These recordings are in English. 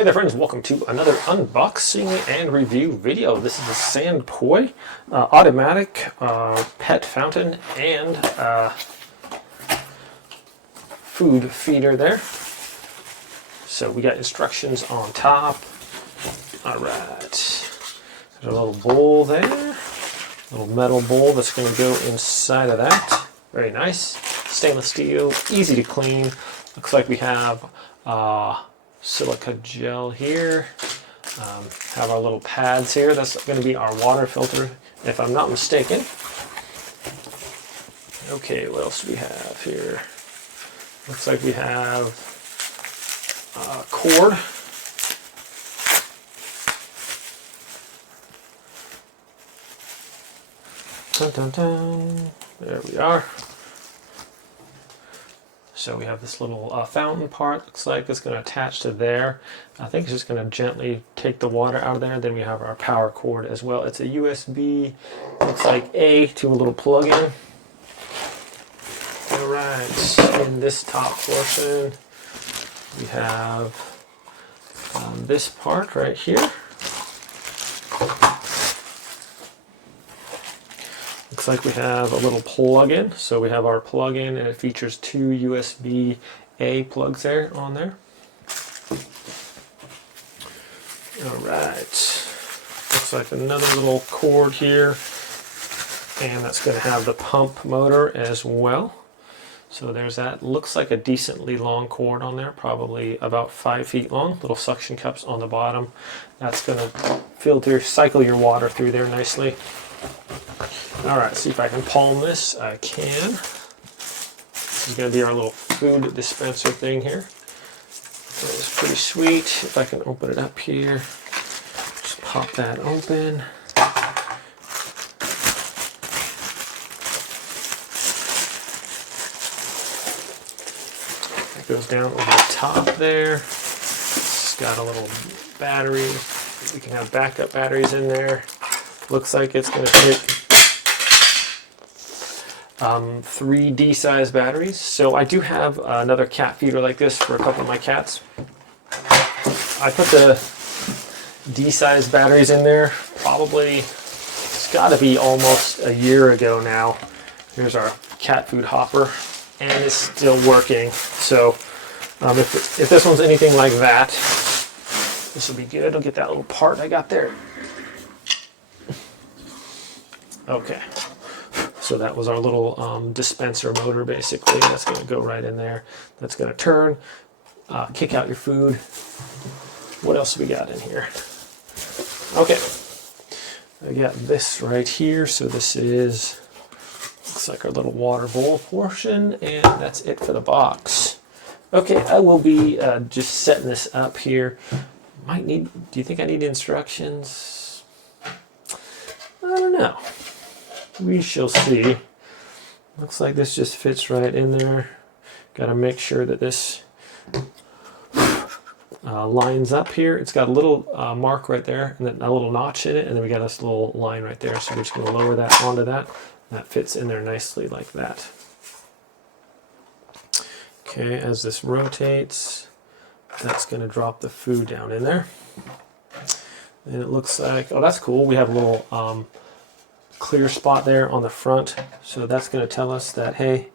Hey there friends, welcome to another unboxing and review video. This is the SandPoy Auomatic pet fountain and food feeder there. So we got instructions on top. Alright, there's a little bowl there, a little metal bowl that's going to go inside of that. Very nice. Stainless steel, easy to clean. Looks like we have silica gel here. Have our little pads here. That's going to be our water filter, if I'm not mistaken. Okay, what else do we have here? Looks like we have cord. Dun, dun, dun. There we are. So we have this little fountain part, looks like it's going to attach to there. I think it's just going to gently take the water out of there. Then we have our power cord as well. It's a USB, looks like A to a little plug-in. Alright, in this top portion, we have this part right here. Looks like we have a little plug-in. So we have our plug-in and it features two USB-A plugs there on there. Alright. Looks like another little cord here. And that's going to have the pump motor as well. So there's that. Looks like a decently long cord on there, probably about 5 feet long. Little suction cups on the bottom. That's going to cycle your water through there nicely. Alright, see if I can palm this. I can. This is going to be our little food dispenser thing here. It's pretty sweet. If I can open it up here, just pop that open. It goes down over the top there. It's got a little battery. We can have backup batteries in there. Looks like it's going to take 3 D-size batteries. So I do have another cat feeder like this for a couple of my cats. I put the D-size batteries in there probably, it's got to be almost a year ago now. Here's our cat food hopper and it's still working. So if this one's anything like that, this will be good. I'll get that little part I got there. Okay. So that was our little dispenser motor, basically. That's going to go right in there. That's going to turn, kick out your food. What else we got in here? Okay, I got this right here. So this looks like our little water bowl portion, and that's it for the box. Okay, I will be just setting this up here. Do you think I need instructions? I don't know. We shall see. Looks like this just fits right in there. Got to make sure that this lines up here. It's got a little mark right there and then a little notch in it, and then we got this little line right there. So we're just going to lower that onto that. That fits in there nicely like that. Okay, as this rotates, that's going to drop the food down in there. And it looks like, oh, that's cool. We have a little clear spot there on the front, so that's going to tell us that, hey,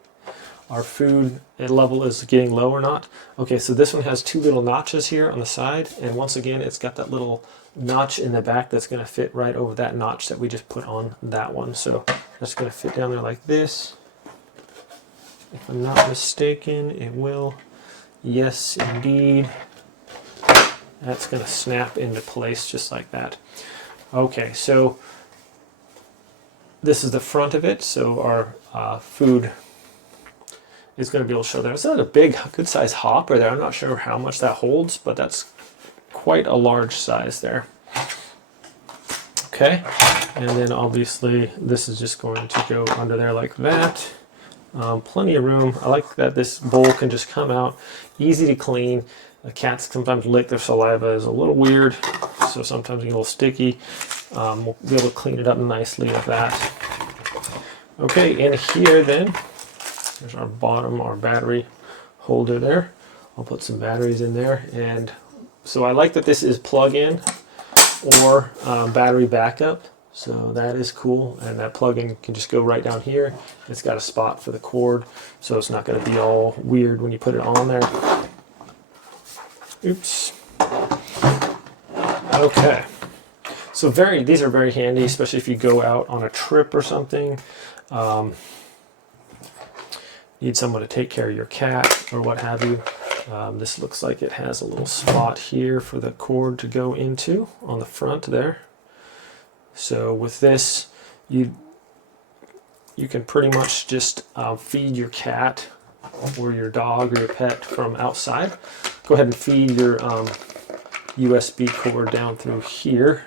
our food level is getting low or not. Okay, so this one has 2 little notches here on the side, and once again it's got that little notch in the back that's going to fit right over that notch that we just put on that one. So that's going to fit down there like this. If I'm not mistaken, it will. Yes, indeed. That's going to snap into place just like that. Okay, so this is the front of it, so our food is going to be able to show there. It's not a big, good size hopper there. I'm not sure how much that holds, but that's quite a large size there. Okay, and then obviously this is just going to go under there like that. Plenty of room. I like that this bowl can just come out, easy to clean. The cats sometimes lick their saliva, is a little weird, so sometimes you get a little sticky. We'll be able to clean it up nicely with that. Okay, and here then, there's our battery holder there. I'll put some batteries in there, and So I like that this is plug-in or battery backup. So that is cool, and that plug-in can just go right down here. It's got a spot for the cord, so it's not going to be all weird when you put it on there. Oops. Okay. So these are very handy, especially if you go out on a trip or something. Need someone to take care of your cat or what have you. This looks like it has a little spot here for the cord to go into on the front there. So with this, you can pretty much just feed your cat or your dog or your pet from outside. Go ahead and feed your USB cord down through here,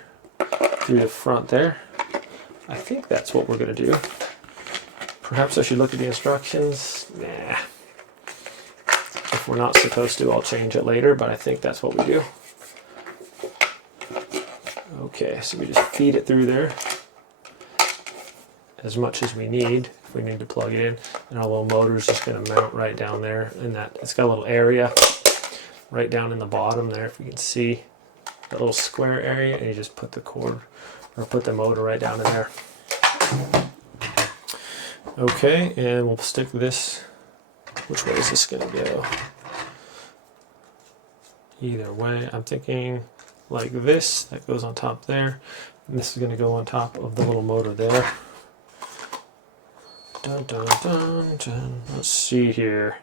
through the front there. I think that's what we're going to do. Perhaps I should look at the instructions. Nah. If we're not supposed to, I'll change it later, but I think that's what we do. Okay, so we just feed it through there as much as we need. If we need to plug it in, and our little motor is just going to mount right down there. In that, it's got a little area right down in the bottom there. If you can see that little square area, and you just put the cord or put the motor right down in there. Okay, and we'll stick this. Which way is this going to go? Either way, I'm thinking like this, that goes on top there, and this is going to go on top of the little motor there. Dun, dun, dun, dun. Let's see here.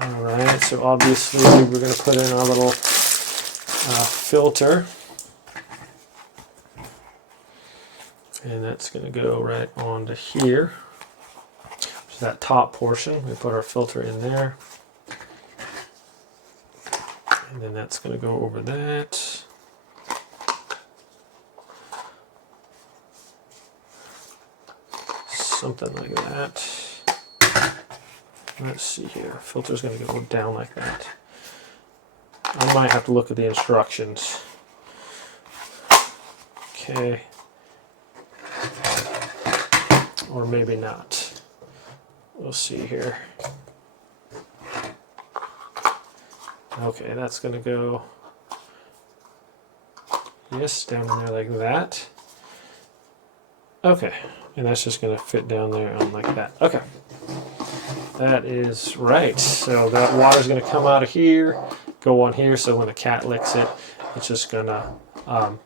Alright, so obviously we're going to put in our little filter, and that's going to go right onto here. So that top portion, we put our filter in there. And then that's going to go over that. Something like that. Let's see here. Filter's going to go down like that. I might have to look at the instructions. Okay. Or maybe not. We'll see here. Okay, that's going to go, yes, down in there like that. Okay, and that's just going to fit down there on like that. Okay, that is right. So that water's going to come out of here, go on here, so when the cat licks it, it's just going to go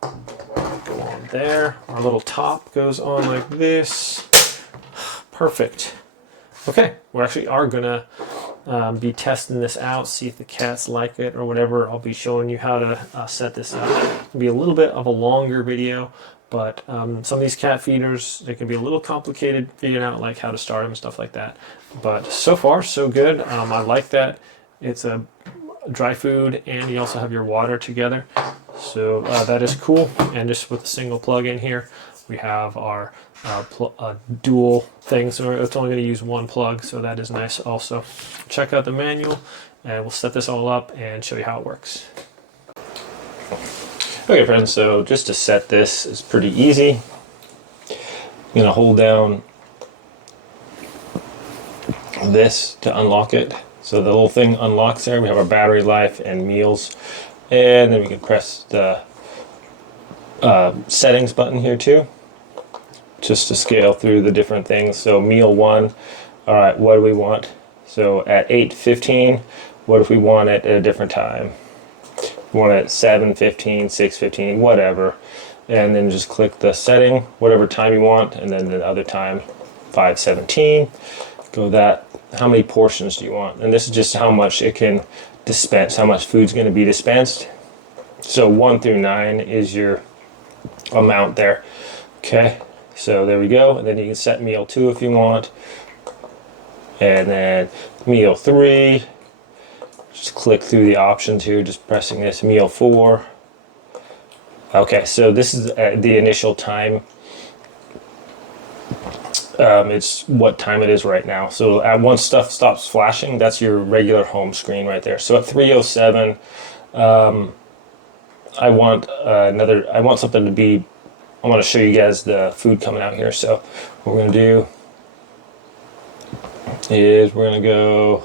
on there. Our little top goes on like this. Perfect. Okay, we actually are going to be testing this out, see if the cats like it or whatever. I'll be showing you how to set this up. It'll be a little bit of a longer video, but some of these cat feeders, they can be a little complicated figuring out like how to start them and stuff like that. But so far, so good. I like that it's a dry food and you also have your water together. So that is cool. And just with a single plug in here, we have our dual thing, so it's only going to use one plug, so that is nice also. Check out the manual and we'll set this all up and show you how it works. Okay friends, so just to set this is pretty easy. I'm going to hold down this to unlock it. So the little thing unlocks there. We have our battery life and meals, and then we can press the settings button here too, just to scale through the different things. So meal 1, all right, what do we want? So at 8:15, what if we want it at a different time? We want it at 7:15, 6:15, whatever. And then just click the setting, whatever time you want, and then the other time, 5:17. Go that. How many portions do you want? And this is just how much it can dispense, how much food's going to be dispensed. So 1 through 9 is your amount there. Okay. So there we go, and then you can set meal 2 if you want, and then meal 3, just click through the options here, just pressing this, meal 4. Okay, so this is the initial time. It's what time it is right now. So once stuff stops flashing, that's your regular home screen right there. So at 3:07, I want something to be, I want to show you guys the food coming out here. So what we're going to do is we're going to go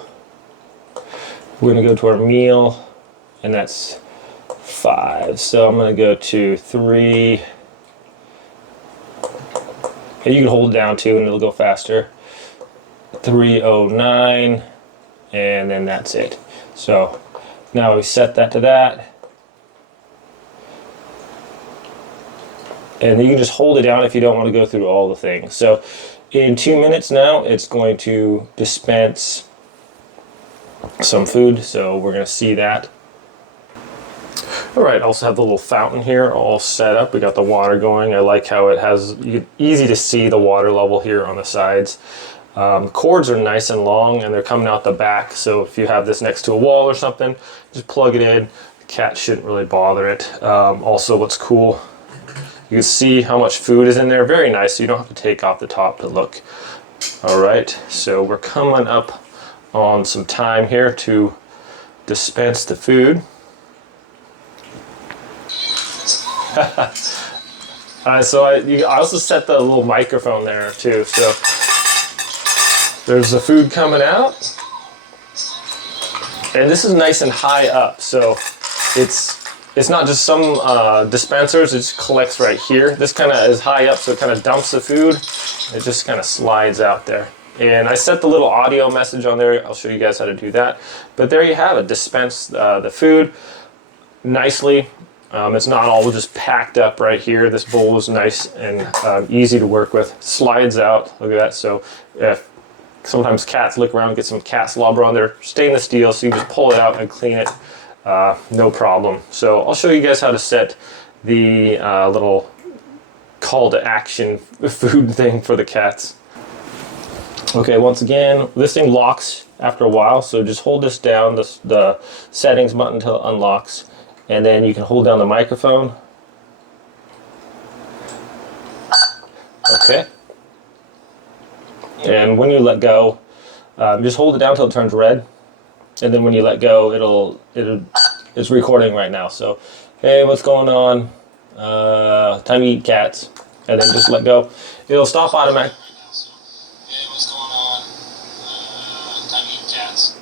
to our meal, and that's 5. So I'm going to go to 3. And you can hold it down too and it'll go faster. 309, and then that's it. So now we set that to that. And you can just hold it down if you don't want to go through all the things. So in 2 minutes now, it's going to dispense some food. So we're going to see that. All right, also have the little fountain here all set up. We got the water going. I like how it has, easy to see the water level here on the sides. Cords are nice and long and they're coming out the back. So if you have this next to a wall or something, just plug it in. The cat shouldn't really bother it. Also, what's cool, you can see how much food is in there. Very nice, so you don't have to take off the top to look. All right, so we're coming up on some time here to dispense the food. So I also set the little microphone there too. So there's the food coming out, and this is nice and high up. So it's not just some dispensers. It just collects right here. This kind of is high up, so it kind of dumps the food. It just kind of slides out there. And I set the little audio message on there. I'll show you guys how to do that. But there you have it. Dispense the food nicely. It's not all just packed up right here. This bowl is nice and easy to work with. Slides out, look at that. So if sometimes cats lick around, get some cat slobber on there, stainless steel, so you can just pull it out and clean it, no problem. So I'll show you guys how to set the little call to action food thing for the cats. Okay, once again, this thing locks after a while, so just hold this down, the settings button until it unlocks. And then you can hold down the microphone. Okay. And when you let go, just hold it down until it turns red. And then when you let go, it's recording right now. So, hey, what's going on? Time to eat, cats. And then just let go. It'll stop automatically. Hey, what's going on? Time to eat, cats.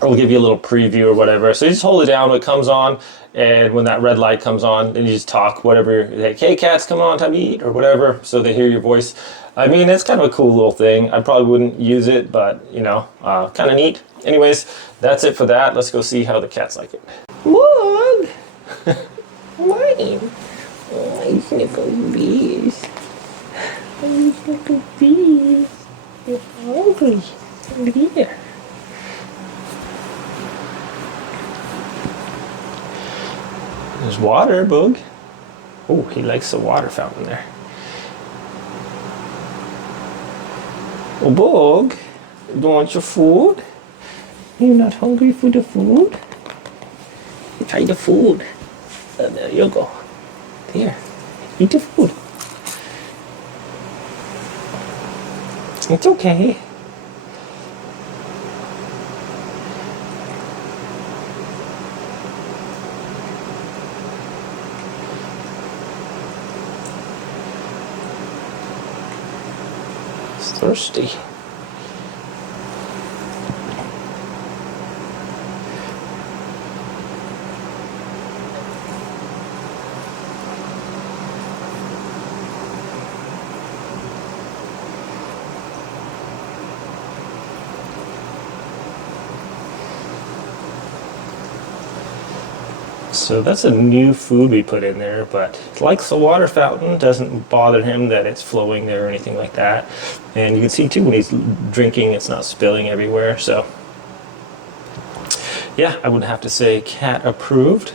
Or we'll give you a little preview or whatever. So you just hold it down when it comes on, and when that red light comes on, then you just talk whatever, like, hey cats, come on, time to eat, or whatever, so they hear your voice. I mean, it's kind of a cool little thing. I probably wouldn't use it, but you know, kind of neat. Anyways, that's it for that. Let's go see how the cats like it. Look! Mine! Oh, these little bees. These little bees. They're hungry. Look here. There's water, Boog. Oh, he likes the water fountain there. Oh, Boog, you don't want your food? You're not hungry for the food? Try the food. There you go. There, eat the food. It's okay. Thirsty. So that's a new food we put in there, but it likes the water fountain. Doesn't bother him that it's flowing there or anything like that. And you can see too when he's drinking, it's not spilling everywhere. So yeah, I would have to say cat approved.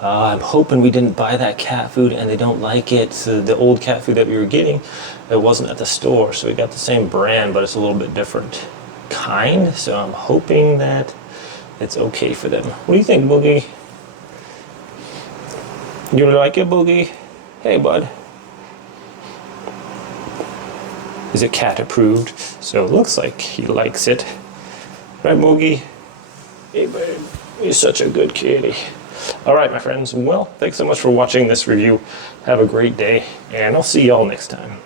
I'm hoping we didn't buy that cat food and they don't like it. So the old cat food that we were getting, it wasn't at the store, so we got the same brand, but it's a little bit different kind. So I'm hoping that it's okay for them. What do you think, Boogie? You like it, Boogie? Hey, bud. Is it cat approved? So it looks like he likes it. Right, Boogie? Hey, babe. He's such a good kitty. All right, my friends. Well, thanks so much for watching this review. Have a great day, and I'll see y'all next time.